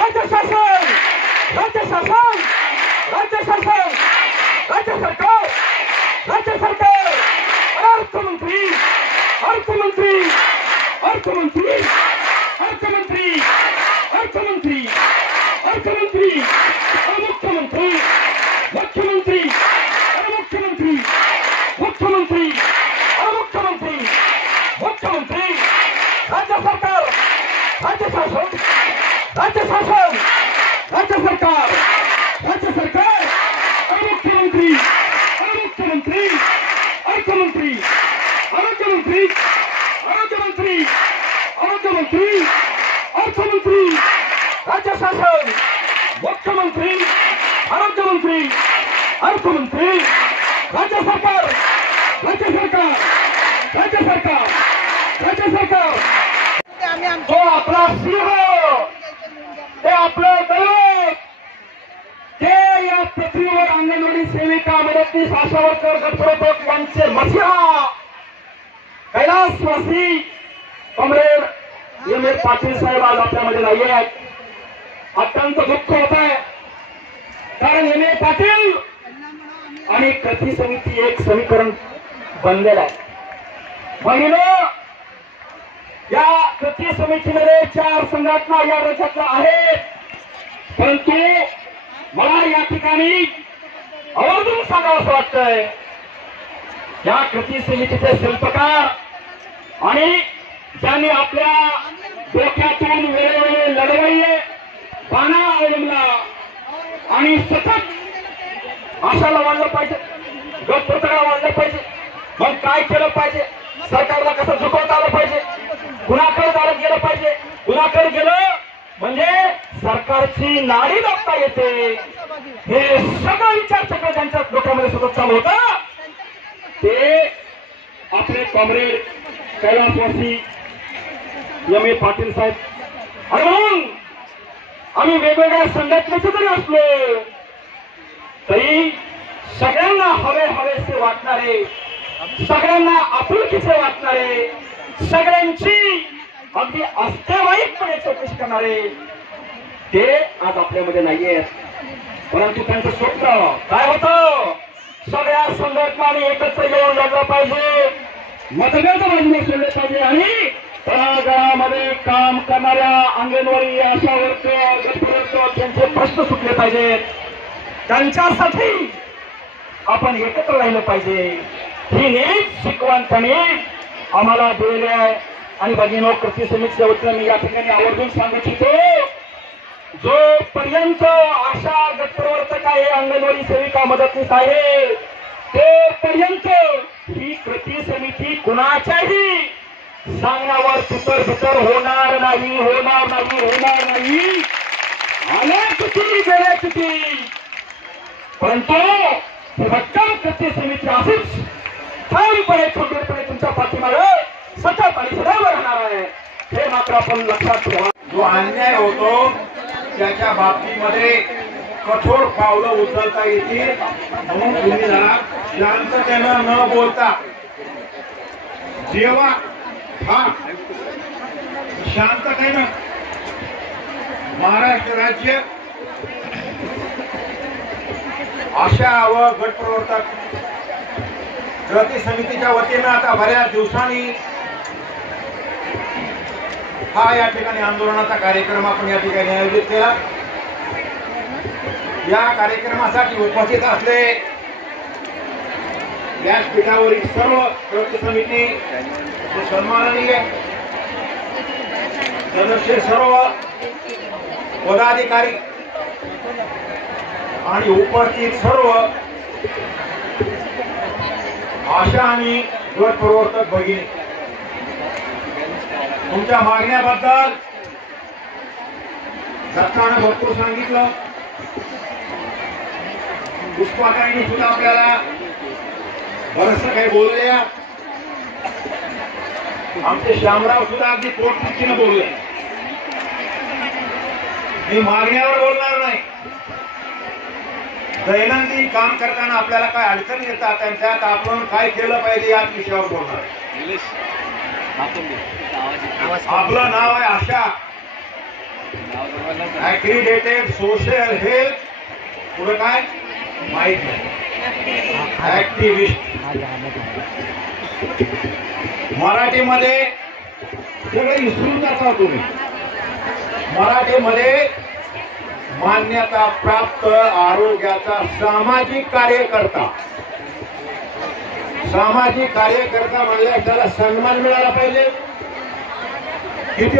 राज्य शासन राज्य शासन राज्य शासन राज्य सरकार अर्थमंत्री अर्थमंत्री अर्थमंत्री अर्थमंत्री अर्थमंत्री अर्थमंत्री मुख्यमंत्री मुख्यमंत्री मुख्यमंत्री मुख्यमंत्री मुख्यमंत्री मुख्यमंत्री राज्य सरकार राज्य शासन राज्य शासन राज्य सरकार मुख्यमंत्री मुख्यमंत्री अर्थमंत्री आरोग्यमंत्री आरोग्यमंत्री आरोग्यमंत्री अर्थमंत्री राज्य शासन मुख्यमंत्री आरोग्यमंत्री अर्थमंत्री राज्य सरकार राज्य सरकार राज्य सरकार राज्य सरकार तो आपला सिंह ते आपलं दैवत ते या पृथ्वीवर अंगणवाडी सेविका मदतनीस आशा वर्कर गटप्रवर्तक यांचे मसीहा कैलासवासी कॉम्रेड एम ए पाटील साहेब आज आपल्यामध्ये नाही आहेत। अत्यंत दुःख होत आहे कारण एम ए पाटील आणि कृती समिती एक समीकरण बनलेलं आहे। बहिणीनं या कृती समितीमध्ये 4 संघटना या राज्यातल्या आहेत, परंतु मला या ठिकाणी आवर्जून सांगावं वाटतंय या कृती समितीचे शिल्पकार आणि ज्यांनी आपल्या डोक्यातून वेळोवेळी लढवले बाणा अवलंबला आणि सतत आशाला वाढलं पाहिजे, गटप्रतळाला वाढलं पाहिजे, मग काय केलं पाहिजे, सरकारला कसं झुकवता आलं पाहिजे, गुन्हाकडे दारत गेलं पाहिजे, गुन्हाकडे गेलं म्हणजे सरकारची नाडी दाबता येते, हे सगळं विचार सगळं त्यांच्या डोक्यामध्ये सतत चालू होतं। ते आपले कॉम्रेड कैलासवासी एम ए पाटील साहेब आणि म्हणून आम्ही वेगवेगळ्या संघटनेचे जरी असलो तरी सगळ्यांना हवे हवेसे वाटणारे, सगळ्यांना आपुलकीचे वाटणारे, सगळ्यांची अगदी अस्तेवाईकपणे चौकशी करणारे ते आज आपल्यामध्ये नाहीयेत, परंतु त्यांचं स्वप्न काय होतं, सगळ्या संघटनांनी एकत्र येऊन लढलं पाहिजे, मतभेद बाजूला सोडले पाहिजे आणि तळागाळामध्ये काम करणाऱ्या अंगणवाडी आशा वर्कर गटप्रवर्तक यांचे प्रश्न सुटले पाहिजेत, त्यांच्यासाठी आपण एकत्र राहिलं पाहिजे, ही नीट शिकवण त्यांनी आम्हाला दिलेली आहे। आणि भगिनीनो, कृती समितीच्या वतीने मी या ठिकाणी आवर्जून सांगत होतो, जोपर्यंत आशा गटप्रवर्तक आहे, अंगणवाडी सेविका मदतनीस आहे, तोपर्यंत ही कृती समिती कुणाच्याही सांगण्यावर तितर होणार नाही, होणार नाही, होणार नाही। आल्या किती गेल्या किती, परंतु भक्कम कृती समिती अशीच ठामपणे खंबीरपणे तुमच्या पाठीमागे सतत आणि सदैव राहणार आहे, हे मात्र आपण लक्षात ठेवा। जो अन्याय होतो त्याच्या बाबतीमध्ये कठोर पावलं उचलता येतील, म्हणून तुम्ही जरा शांततेनं न बोलता जेव्हा हा शांततेनं महाराष्ट्र राज्य आशा व गटप्रवर्तक कृती समितीच्या वतीनं आता बऱ्याच दिवसांनी हा या ठिकाणी आंदोलनाचा कार्यक्रम आपण या ठिकाणी आयोजित केला। या कार्यक्रमासाठी उपस्थित असले व्यासपीठावरील सर्व कृती समिती सन्माननीय सदस्य, सर्व पदाधिकारी आणि उपस्थित सर्व आशा आणि गटप्रवर्तक भगिनी, तुमच्या मागण्याबद्दल दत्तानं भरपूर सांगितलं, पुष्पाताईंनी सुद्धा आपल्याला बरंचसं काही बोलले, आमचे श्यामराव सुद्धा अगदी पोटतिडकीनं बोलले। मी मागण्यावर बोलणार नाही, दैनंदिन काम करताना आपल्याला काय अडचणी येतात त्यांच्यात आपण काय केलं पाहिजे या विषयावर बोलणार। आपलं नाव आहे आशा ऍक्रिडेटेड सोशल हेल्थ पुढे काय माहित नाही ऍक्टिव्हिस्ट मराठीमध्ये सगळे विसरून जाता तुम्ही मराठीमध्ये मान्यता प्राप्त आरोग्याचा सामाजिक कार्यकर्ता म्हणल्यास त्याला सन्मान मिळाला पाहिजे किती